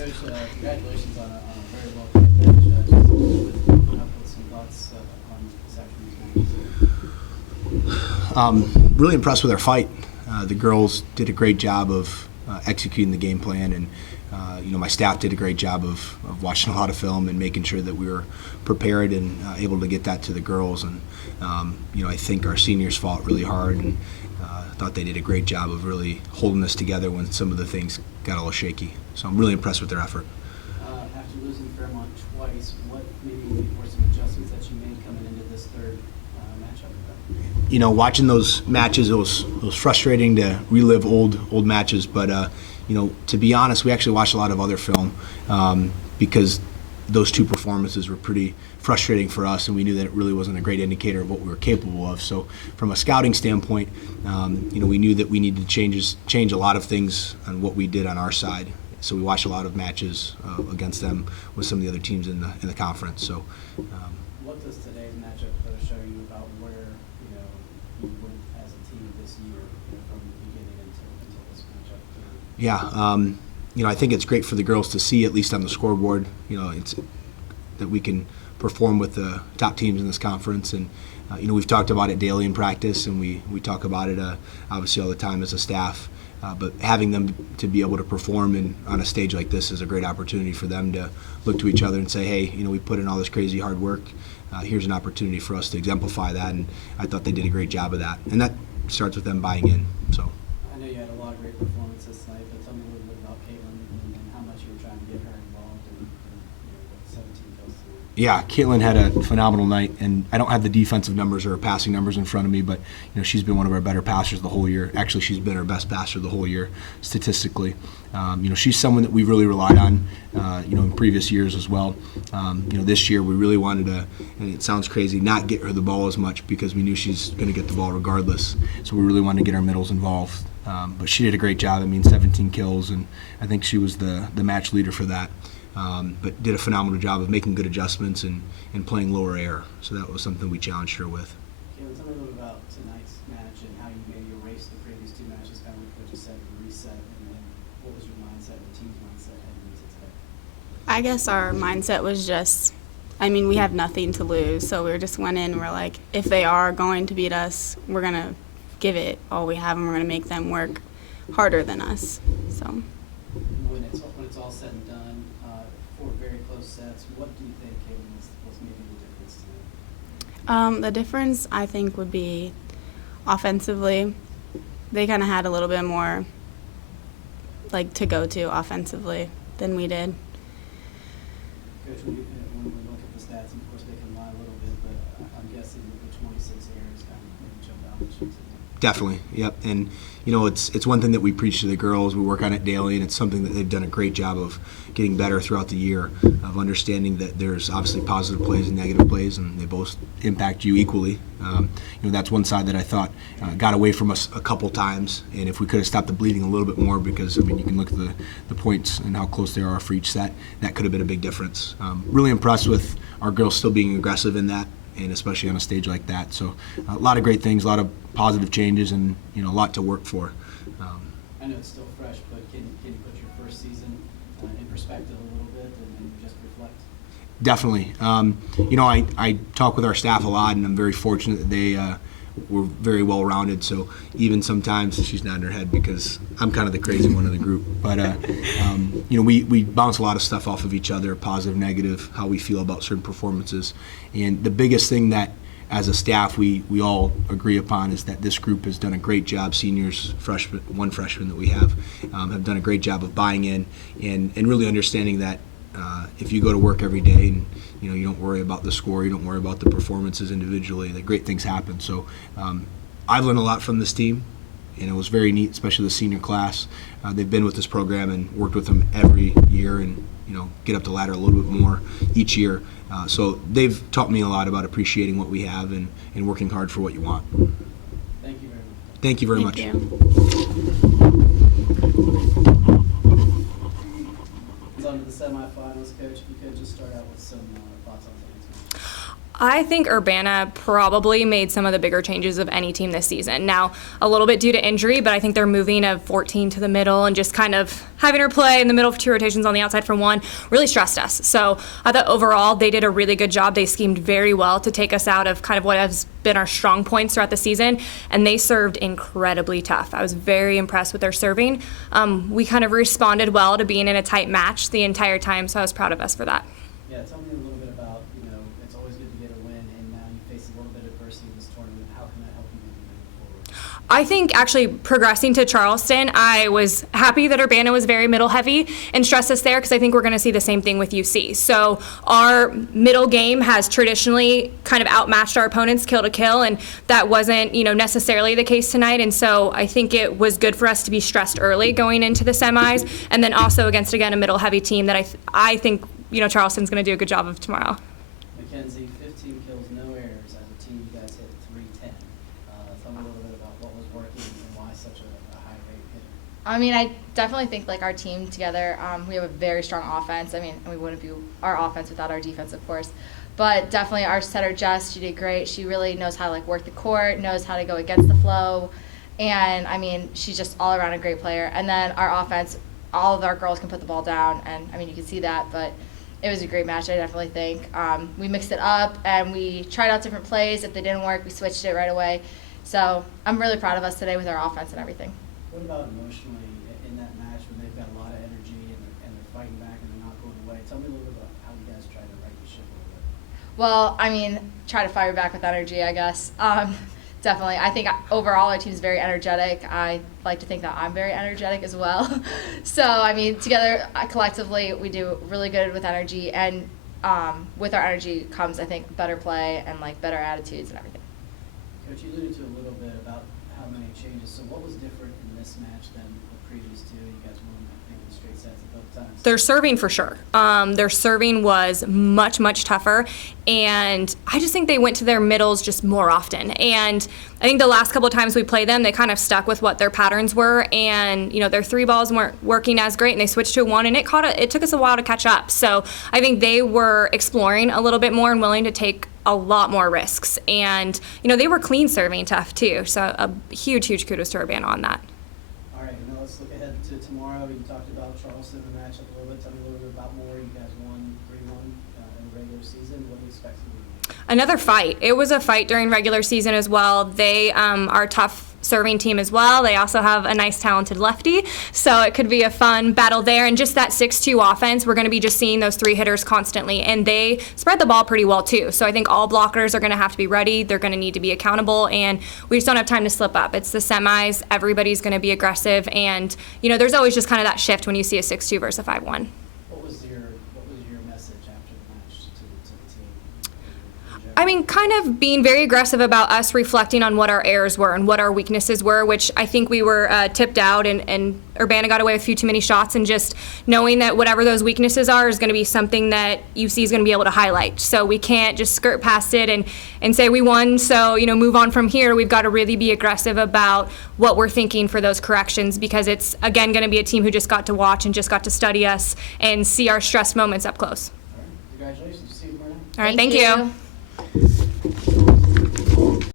Coach, congratulations on a very well played match. Just with some thoughts on this afternoon's game. Really impressed with our fight. The girls did a great job of executing the game plan, and my staff did a great job of watching a lot of film and making sure that we were prepared and able to get that to the girls. And I think our seniors fought really hard, and thought they did a great job of really holding us together when some of the things got a little shaky. So I'm really impressed with their effort. After losing Fairmont twice, what maybe were some adjustments that you made coming into this third matchup? Watching those matches, it was frustrating to relive old matches. But to be honest, we actually watched a lot of other film because those two performances were pretty frustrating for us, and we knew that it really wasn't a great indicator of what we were capable of. So from a scouting standpoint, we knew that we needed to change a lot of things on what we did on our side. So we watched a lot of matches against them with some of the other teams in the conference. So what does today's matchup show you about where you went as a team this year from the beginning until this matchup? Yeah, I think it's great for the girls to see, at least on the scoreboard, it's that we can perform with the top teams in this conference. And we've talked about it daily in practice, and we talk about it obviously all the time as a staff. But having them to be able to perform on a stage like this is a great opportunity for them to look to each other and say, hey, we put in all this crazy hard work. Here's an opportunity for us to exemplify that. And I thought they did a great job of that. And that starts with them buying in. So I know you had a lot of great performances tonight, but tell me a little bit about Caitlin and how much you were trying to get her involved in 17 kills tonight. Yeah, Caitlin had a phenomenal night, and I don't have the defensive numbers or passing numbers in front of me, but she's been one of our better passers the whole year. Actually, she's been our best passer the whole year statistically. She's someone that we've really relied on, in previous years as well. This year we really wanted to, and it sounds crazy, not get her the ball as much because we knew she's going to get the ball regardless. So we really wanted to get our middles involved. But she did a great job. 17 kills, and I think she was the match leader for that. But did a phenomenal job of making good adjustments and playing lower air. So that was something we challenged her with. Caitlin, tell me a little bit about tonight's match and how you maybe erased the previous two matches, kind of like what you said, reset, and then what was your mindset, the team's mindset heading into today? I guess our mindset was just, we have nothing to lose, so we just went in and we're like, if they are going to beat us, we're going to give it all we have and we're going to make them work harder than us. So when it's all said and done, four very close sets, what do you think, Caitlin, was maybe the difference tonight? The difference, I think, would be offensively. They kind of had a little bit more to go to offensively than we did. Coach, when we look at the stats, and of course they can lie a little bit, but I'm guessing the 26 errors kind of maybe jumped out at you. Definitely, yep. And it's one thing that we preach to the girls. We work on it daily, and it's something that they've done a great job of getting better throughout the year, of understanding that there's obviously positive plays and negative plays, and they both impact you equally. That's one side that I thought got away from us a couple times, and if we could have stopped the bleeding a little bit more, because you can look at the points and how close they are for each set, that could have been a big difference. Really impressed with our girls still being aggressive in that, and especially on a stage like that. So a lot of great things, a lot of positive changes, and a lot to work for. I know it's still fresh, but can you put your first season in perspective a little bit and just reflect? Definitely. I talk with our staff a lot, and I'm very fortunate that they were very well-rounded. So even sometimes she's nodding her head because I'm kind of the crazy one of the group. But we bounce a lot of stuff off of each other, positive, negative, how we feel about certain performances. And the biggest thing that, as a staff, we all agree upon is that this group has done a great job. Seniors, freshmen, one freshman that we have done a great job of buying in and really understanding that if you go to work every day and you don't worry about the score, you don't worry about the performances individually, that great things happen. So I've learned a lot from this team, and it was very neat, especially the senior class. They've been with this program and worked with them every year, and get up the ladder a little bit more each year. So they've taught me a lot about appreciating what we have and working hard for what you want. Thank you very much. Thank you very much. You. On to the semifinals, Coach. If you could just start out with some thoughts on tonight's match. I think Urbana probably made some of the bigger changes of any team this season. Now, a little bit due to injury, but I think they're moving of 14 to the middle and just kind of having her play in the middle of 2 rotations on the outside from 1 really stressed us. So I thought overall they did a really good job. They schemed very well to take us out of kind of what has been our strong points throughout the season, and they served incredibly tough. I was very impressed with their serving. We kind of responded well to being in a tight match the entire time, so I was proud of us for that. Yeah, tell me a little bit about, it's always good to get a win, and now you face a little bit of adversity in this tournament. How can that help you moving forward? I think actually progressing to Charleston, I was happy that Urbana was very middle heavy and stressed us there because I think we're going to see the same thing with UC. So our middle game has traditionally kind of outmatched our opponents kill to kill, and that wasn't necessarily the case tonight. And so I think it was good for us to be stressed early going into the semis, and then also against again a middle heavy team that I think Charleston's going to do a good job of tomorrow. Mackenzie, 15 kills, no errors. As a team, you guys hit 310. Tell me a little bit about what was working and why such a high rate hitter. I mean, I definitely think like our team together, we have a very strong offense. I mean, we wouldn't be our offense without our defense, of course. But definitely our setter, Jess, she did great. She really knows how to like work the court, knows how to go against the flow. And I mean, she's just all around a great player. And then our offense, all of our girls can put the ball down. And I mean, you can see that, but it was a great match, I definitely think. We mixed it up, and we tried out different plays. If they didn't work, we switched it right away. So I'm really proud of us today with our offense and everything. What about emotionally in that match when they've got a lot of energy and they're fighting back and they're not going away? Tell me a little bit about how you guys try to right the ship a little bit. Well, I mean, try to fire back with energy, I guess. Definitely. I think overall our team's very energetic. I like to think that I'm very energetic as well. So, I mean, together, collectively, we do really good with energy. And with our energy comes, I think, better play and, like, better attitudes and everything. Coach, you alluded to a little bit about how many changes. So what was different in this match than the previous two? You guys won, I think, in straight sets at both times. Their serving for sure. Their serving was much, much tougher. And I just think they went to their middles just more often. And I think the last couple of times we played them, they kind of stuck with what their patterns were. And, their 3 balls weren't working as great, and they switched to a 1, and it took us a while to catch up. So I think they were exploring a little bit more and willing to take a lot more risks. And, they were clean serving tough too. So a huge, huge kudos to Urbana on that. All right, now let's look ahead to tomorrow. You talked about Charleston, the matchup a little bit. Tell me a little bit about more. You guys won 3-1 in the regular season. What do you expect from you? Another fight. It was a fight during regular season as well. They are a tough serving team as well. They also have a nice talented lefty, so it could be a fun battle there. And just that 6-2 offense, we're going to be just seeing those 3 hitters constantly, and they spread the ball pretty well too. So I think all blockers are going to have to be ready. They're going to need to be accountable, and we just don't have time to slip up. It's the semis. Everybody's going to be aggressive, and there's always just kind of that shift when you see a 6-2 versus a 5-1. What was your message after the match to the team? I mean, kind of being very aggressive about us reflecting on what our errors were and what our weaknesses were, which I think we were tipped out, and Urbana got away with a few too many shots, and just knowing that whatever those weaknesses are is going to be something that UC is going to be able to highlight. So we can't just skirt past it and say we won, so move on from here. We've got to really be aggressive about what we're thinking for those corrections, because it's, again, going to be a team who just got to watch and just got to study us and see our stress moments up close. All right, congratulations. See you tomorrow night. All right, thank you.